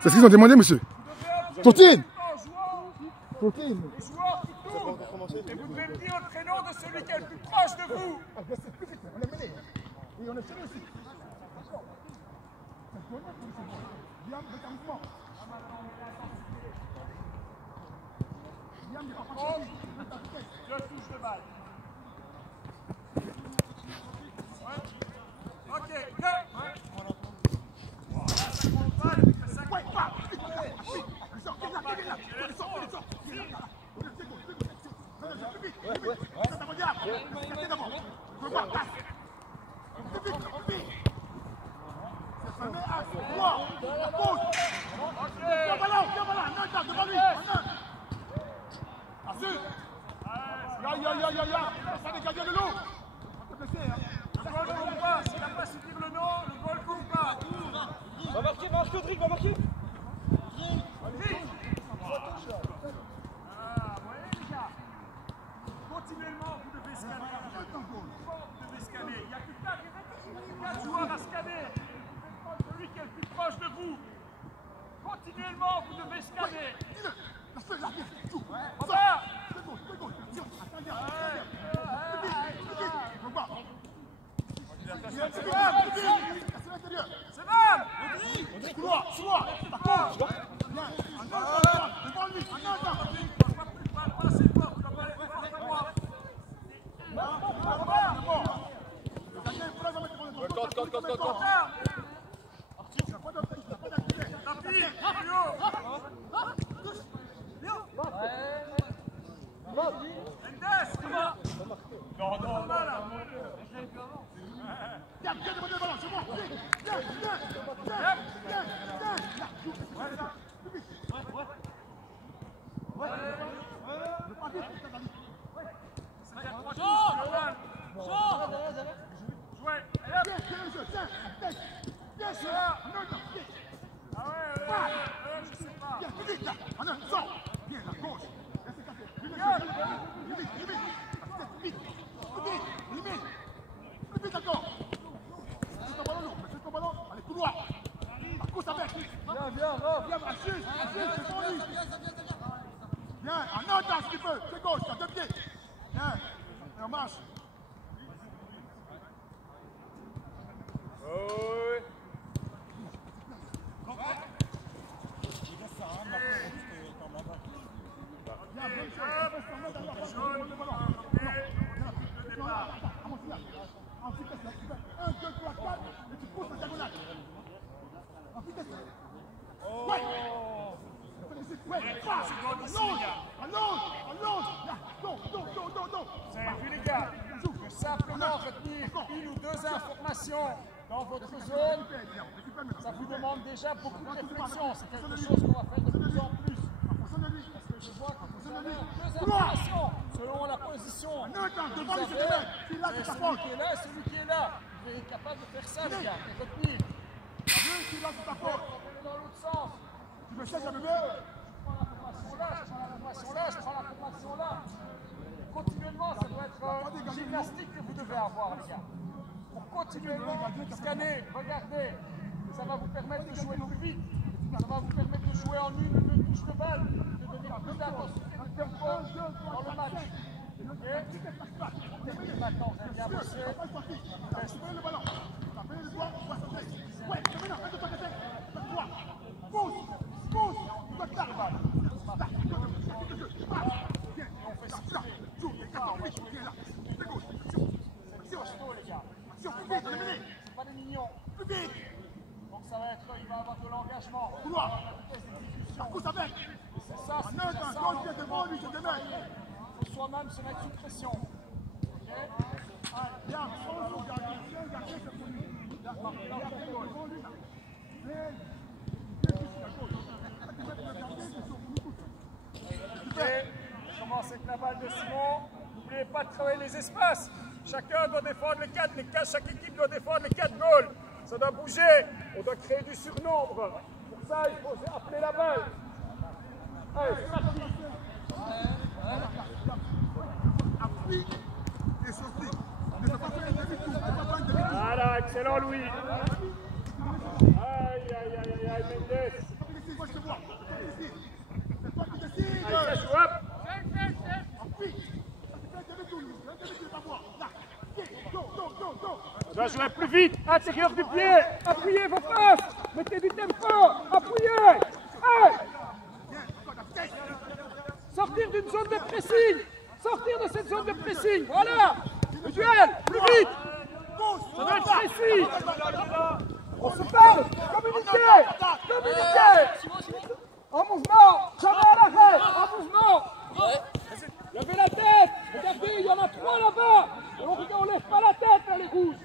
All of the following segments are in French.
C'est ce qu'ils ont demandé, monsieur. Tourtine. Tourtine. Les joueurs qui tournent. Et vous devez me dire le prénom de celui qui est le plus proche de vous. On est mené. Et on est serré aussi. Bien, mécaniquement. Deux touches de balle. Ouais. Ok, go. Ouais. S'il n'a pas su dire le nom, le goal compte pas. Va marquer, Rodrigue, va marquer. Continuellement, vous devez scanner. Vous devez scanner. Il n'y a que 4 joueurs à scanner. Celui qui est le plus proche de vous. Continuellement, vous devez scanner. Robert. C'est bon. Couloir, couloir. C'est gauche, t'as 2 pieds. Bien, et on marche. Oui. Vous avez vu les gars, que simplement retenir une ou deux informations dans votre zone, ça vous demande déjà beaucoup de réflexion. C'est quelque chose qu'on va faire de plus en plus. Parce que je vois que vous avez deux informations selon la position. Vous avez celui qui est là et celui qui est là. Vous êtes capable de faire ça, les gars, et retenir. Dans l'autre sens. Tu me cherches à bébé? Je prends la formation là. Continuellement, ça doit être une gymnastique que vous devez avoir, les gars. Pour continuellement scanner, regarder. Ça va vous permettre de jouer plus vite. Ça va vous permettre de jouer en une ou deux touches de balle, de donner plus d'intensité et de tempo dans le match. Ok? Maintenant, vous avez bien bossé. Le ballon. Tapez le doigt, on va sauter. Ouais, c'est maintenant, mets-toi à côté. Pousse, pousse, pousse, la balle. C'est pas des mignons. Donc ça va être, il va avoir de l'engagement. Pousse avec. C'est ça, c'est devant lui, c'est demain. Il faut soi-même se mettre sous pression. Ok? Bien, on commence avec la balle de Simon. N'oubliez pas de travailler les espaces. Chacun doit défendre les 4, chaque équipe doit défendre les 4 goals. Ça doit bouger, on doit créer du surnombre. Pour ça, il faut appeler la balle. Allez, c'est parti. Voilà, excellent Louis. Aïe, aïe, aïe, aïe, Mendes. vas jouer plus vite, intérieur du pied, appuyez vos passes, mettez du tempo, appuyez. Hey. Sortir d'une zone de pressing, sortir de cette zone de pressing, voilà. Le duel, plus vite. Ça doit être précis. On se parle, communiquez, communiquez. En mouvement, jamais à l'arrêt, en mouvement. Levez la tête, regardez, il y en a 3 là-bas. Et on lève pas la tête, là, les rouges.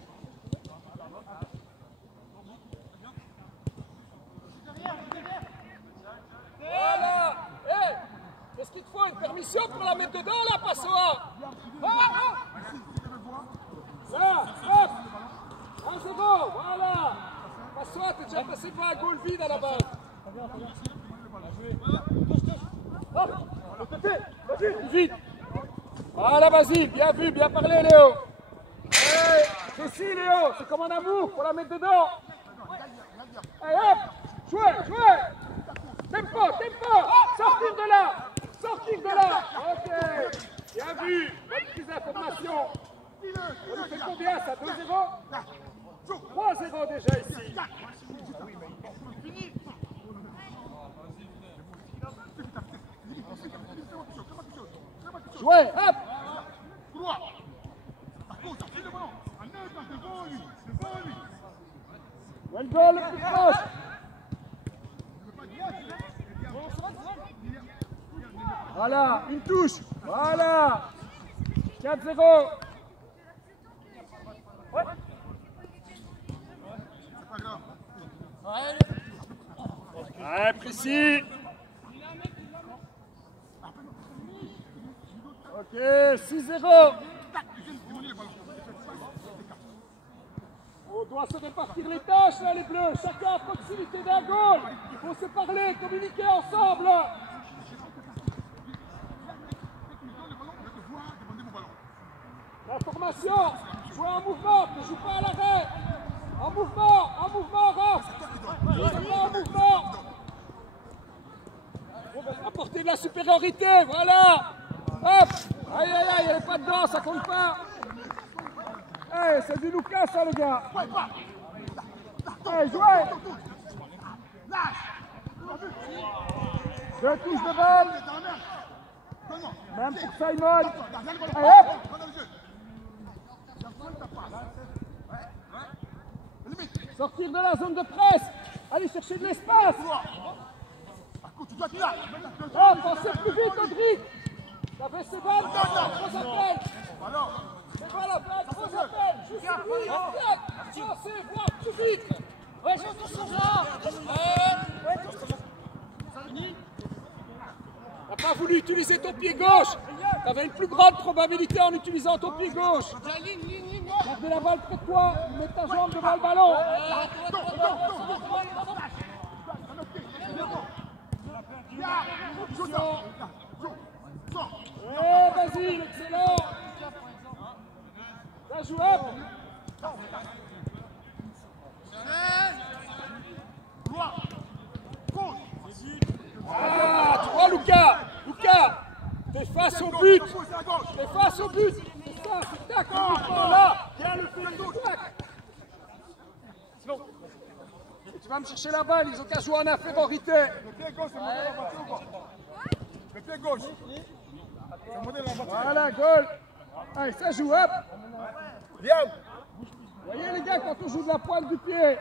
Voilà. Hey, qu'est-ce qu'il te faut? Une permission pour la mettre dedans, là, Passoa? Là, hop. 1-0, voilà. Passoa, t'es déjà passé par un goal vide à la base. Hop, de côté, vas-y, vite. Voilà, vas-y, bien vu, bien parlé, Léo. Hey, précis, Léo, c'est comme un amour, faut la mettre dedans. Allez, hop, jouez. Tempo, sortir de là. Ok, bien vu, bonne prise d'information. On nous fait combien ça, 2-0 3-0 déjà ici. Jouez, hop. Well goal, le plus proche. Voilà, une touche. Voilà. 4-0. Ouais, précis. Ok, 6-0. On doit se répartir les tâches là, les bleus. Chacun à proximité d'un goal. Il faut se parler, communiquer ensemble. La formation, jouer en mouvement, ne joue pas à l'arrêt. En mouvement, Raph. En mouvement. On va apporter de la supériorité, voilà. Hop. Aïe, elle n'est pas dedans, ça compte pas. Hey, c'est du Lucas, ça, le gars. Hey, jouez. 2 touches de balle. Même pour Simon. Allez, hop. Sortir de la zone de presse. Allez chercher de l'espace. Hop, pensez plus vite, Audrey. Ça fait ses balles, gros appel. C'est pas la balle, gros appel. Juste vite, pensez, voir plus vite. Ouais, je touche là. T'as pas voulu utiliser ton pied gauche. T'avais une plus grande probabilité en utilisant ton pied gauche. Gardez la balle près de toi, mets ta jambe devant le ballon. Oh, vas-y, excellent. Ça joue, hop. Ah, tu vois, Lucas, t'es face au but. C'est ça, c'est tac, le mouvement là. Viens le faire, tac. Sinon, tu vas me chercher la balle, ils ont qu'à jouer en infériorité. Le pied gauche, c'est modèle en voiture ou pas? Le pied gauche. C'est modèle en voiture. Voilà, goal. Allez, ça joue, hop. Viens. Vous voyez les gars, quand on joue de la pointe du pied,